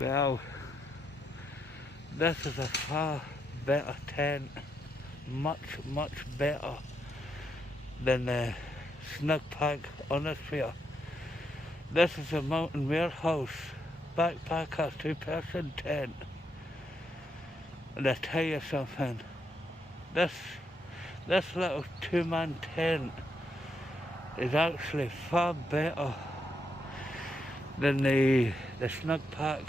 Well, this is a far better tent, much better than the Snugpak Honestphere. This is a Mountain Warehouse backpacker 2-person tent. And I tell you something, this little 2-man tent is actually far better than the Snugpak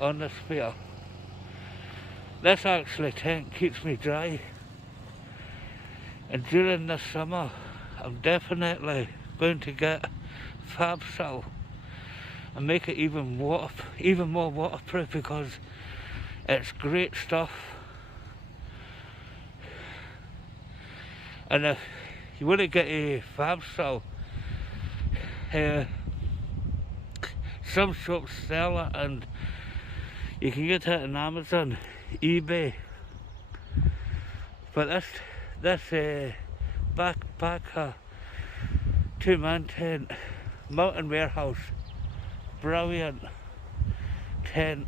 Honestphere. This actually tent keeps me dry, and during this summer I'm definitely going to get Fabsil and make it even more waterproof, because it's great stuff. And if you want to get a Fabsil, some shops sell it, and you can get it on Amazon, eBay. But this backpacker 2-man tent, Mountain Warehouse, brilliant tent.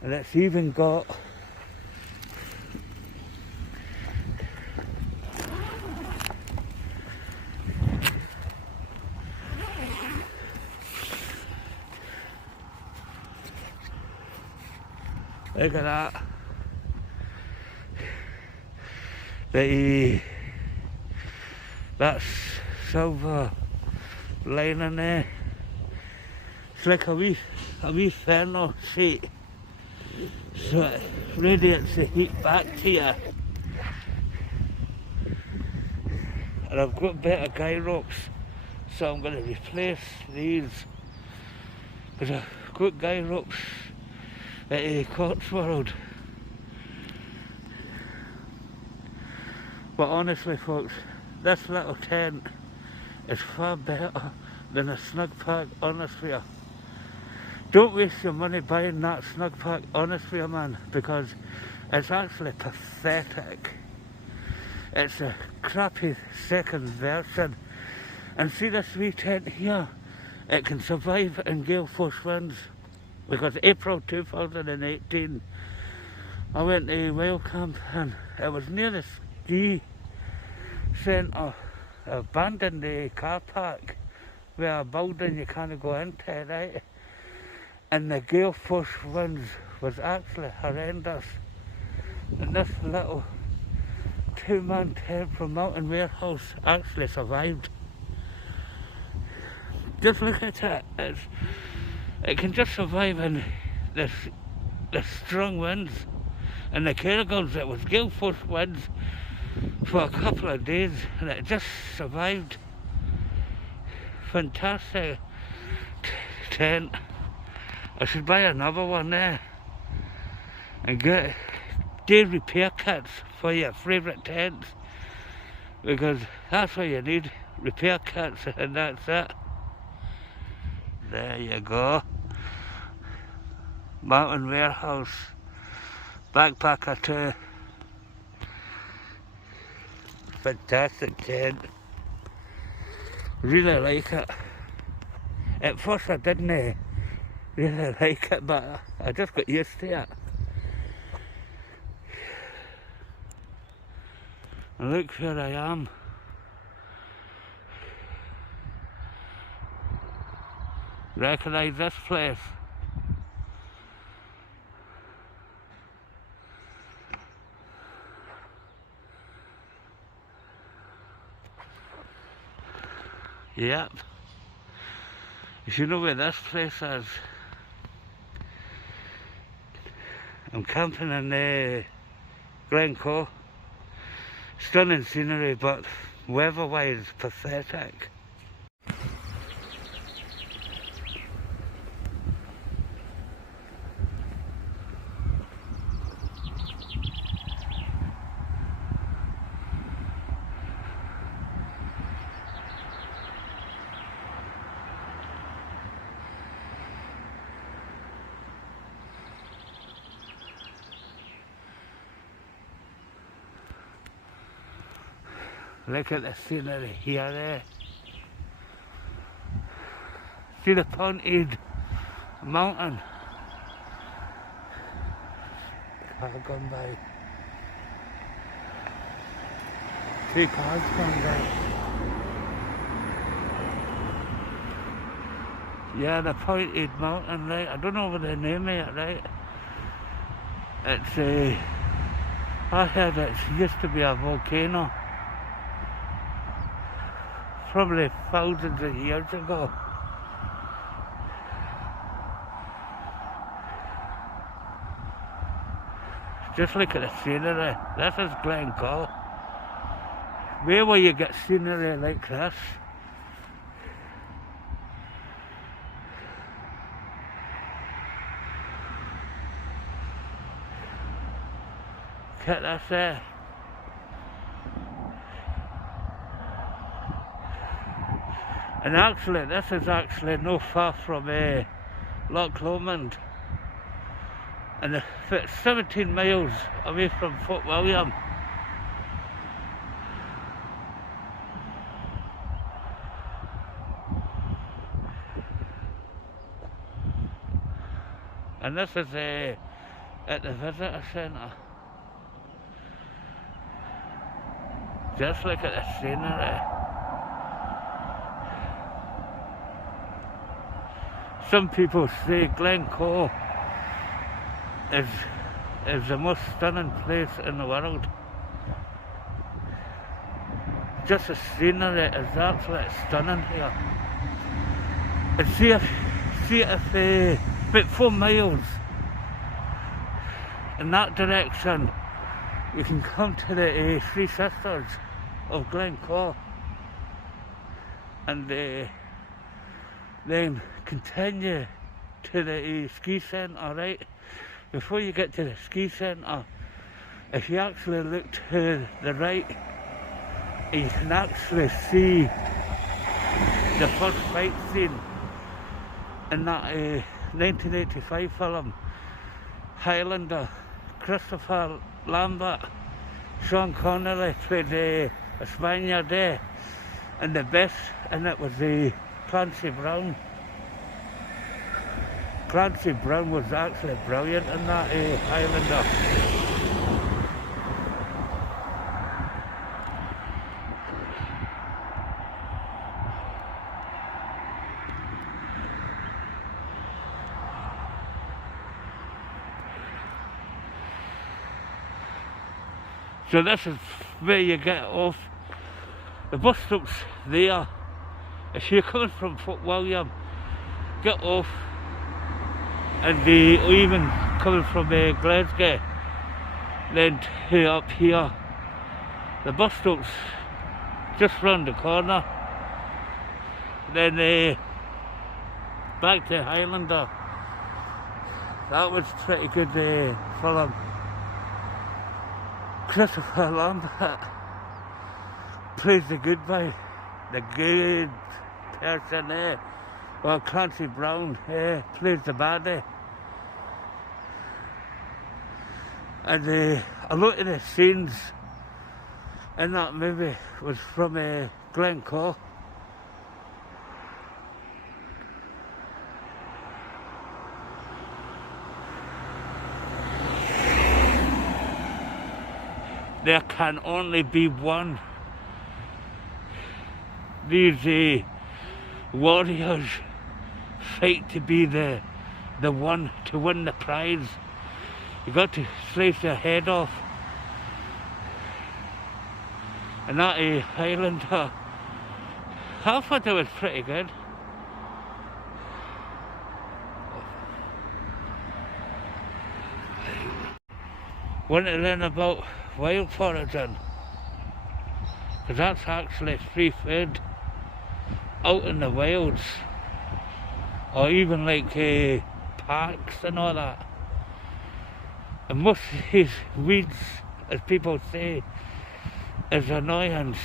And it's even got look at that. That's silver lining there. It's like a wee thermal sheet, so it radiates the heat back to you. And I've got better guy ropes, so I'm going to replace these, because I've got guy ropes at Cotswold. But honestly folks, this little tent is far better than a Snugpak Honestphere. Don't waste your money buying that Snugpak Honestphere, man, because it's actually pathetic. It's a crappy second version. And see this wee tent here, it can survive in gale force winds, because April 2018 I went to wild camp, and it was near the ski centre, abandoned the car park, where a building you can't go into, right? And the gale force winds was actually horrendous. And this little 2-man tent from Mountain Warehouse actually survived. Just look at it. It can just survive in the strong winds. And the Caragons, it was gale force winds for a couple of days, and it just survived. Fantastic tent. I should buy another one there and get day repair kits for your favourite tents, because that's what you need, repair kits, and that's it. There you go. Mountain Warehouse Backpacker 2. Fantastic tent. Really like it. At first I didn't really like it, but I just got used to it. And look where I am. Recognise this place? Yep. If you know where this place is, I'm camping in Glencoe. Stunning scenery, but weather-wise pathetic. Look at the scenery here, eh? See the pointed mountain? Car gone by. 2 cars gone by. Yeah, the pointed mountain, right? I don't know what the name of it, right? It's I heard it used to be a volcano. Probably thousands of years ago. Just look at the scenery. This is Glencoe. Where will you get scenery like this? Look at this there. And actually, this is actually no far from Loch Lomond. And it's 17 miles away from Fort William. And this is at the visitor centre. Just look at the scenery. Some people say Glencoe is the most stunning place in the world. Just the scenery is absolutely stunning here. And see if about 4 miles in that direction you can come to the Three Sisters of Glencoe, and then continue to the ski centre, right? Before you get to the ski centre, if you actually look to the right, you can actually see the first fight scene in that 1985 film, Highlander. Christopher Lambert, Sean Connery played a Spaniard there, and the best in it was Clancy Brown. Clancy Brown was actually brilliant in that Highlander. So this is where you get off. The bus stop's there. If you're coming from Fort William, get off, and even coming from Glasgow, then up here. The bus stop's just round the corner. Then back to Highlander. That was pretty good film. Christopher Lambert plays the good guy, the good person there. Well, Clancy Brown plays the baddie. And a lot of the scenes in that movie was from Glencoe. There can only be one. These warriors fight to be the one to win the prize. You got to slice their head off. And that Highlander, I thought it was pretty good. Want to learn about wild foraging? Because that's actually free food out in the wilds, or even like parks and all that. And most of these weeds, as people say, is annoyance.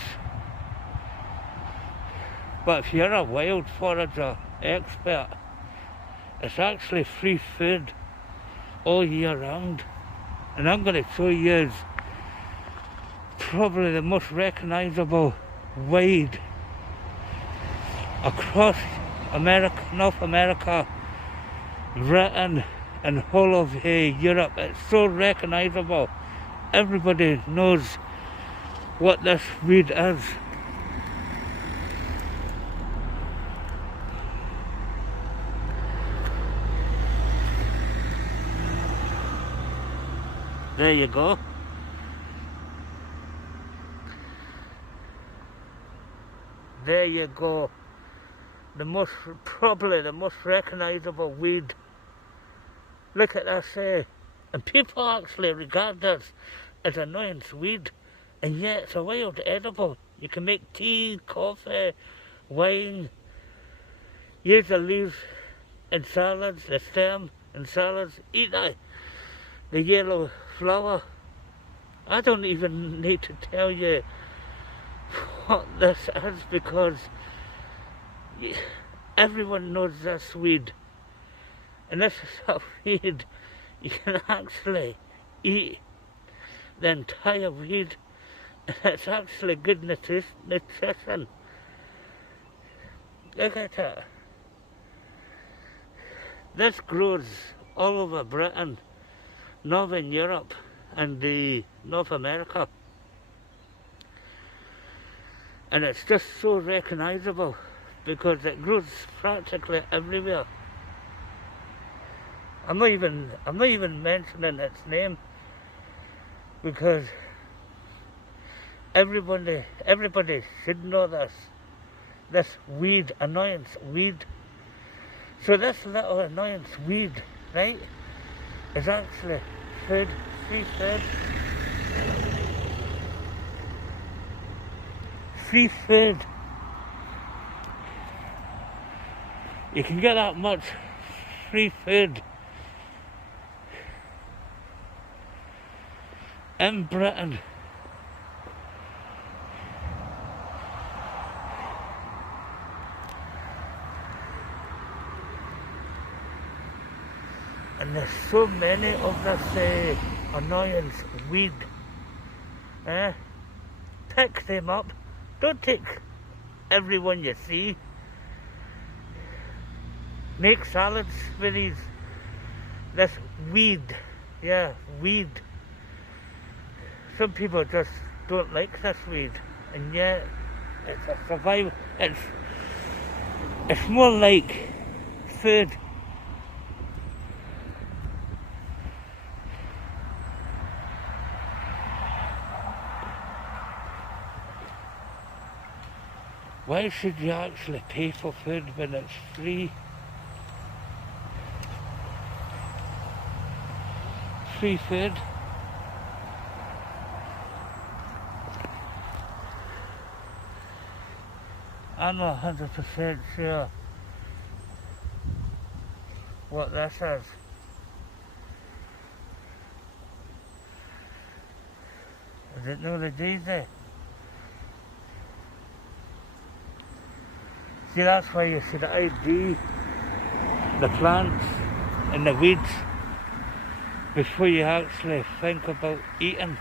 But if you're a wild forager expert, it's actually free food all year round. And I'm going to show you probably the most recognisable wide across America, North America, Britain and whole of Europe. It's so recognisable. Everybody knows what this weed is. There you go. There you go. Probably the most recognisable weed. Look at this, and people actually regard this as annoyance weed, and yet it's a wild edible. You can make tea, coffee, wine, use the leaves in salads, the stem in salads, eat the yellow flower. I don't even need to tell you what this is because everyone knows this weed. And this is a weed you can actually eat the entire weed, and it's actually good nutrition. Look at it. This grows all over Britain, Northern Europe and North America. And it's just so recognisable because it grows practically everywhere. I'm not even mentioning its name because everybody should know this weed, annoyance weed. So this little annoyance weed, right, is actually food, free food. Free food. You can get that much free food in Britain. And there's so many of this annoyance weed. Pick them up. Don't take everyone you see. Make salads with this weed. Yeah, weed. Some people just don't like this weed, and yet it's a survival. It's more like food. Why should you actually pay for food when it's free? Free food. I'm not 100% sure what this is. Is it Nora Daisy? See, that's why you should ID the plants and the weeds before you actually think about eating.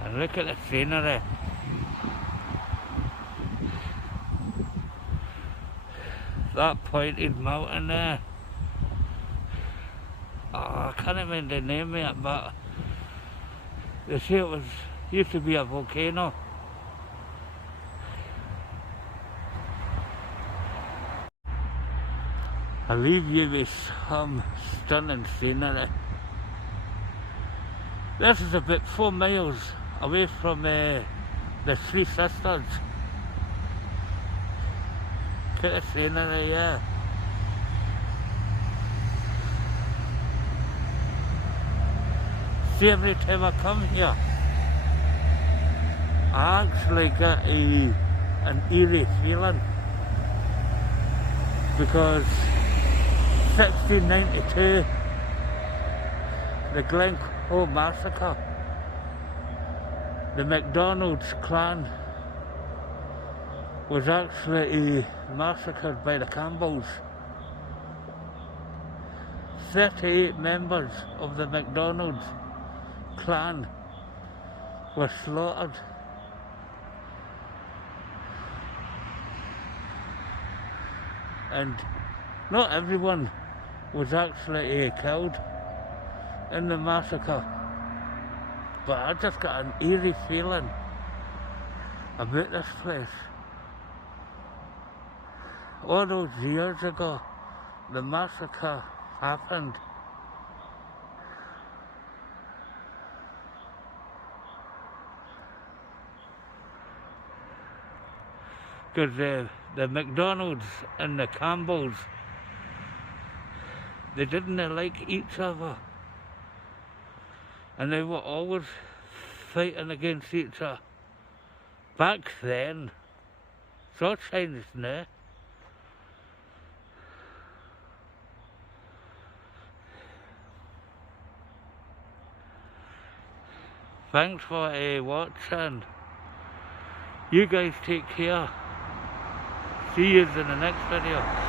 And look at the scenery. That pointed mountain there. Oh, I can't remember the name of it, but they say it used to be a volcano. I'll leave you with some stunning scenery. This is about 4 miles away from the Three Sisters. Look at the scenery, yeah. See, every time I come here, I actually get an eerie feeling because 1692 the Glencoe massacre. The McDonald's clan was actually massacred by the Campbells. 38 members of the McDonald's clan were slaughtered. And not everyone was actually killed in the massacre, but I just got an eerie feeling about this place. All those years ago, the massacre happened. Because the McDonald's and the Campbells, they didn't like each other. And they were always fighting against each other. Back then, so changed now. Thanks for watching. You guys take care. See you in the next video.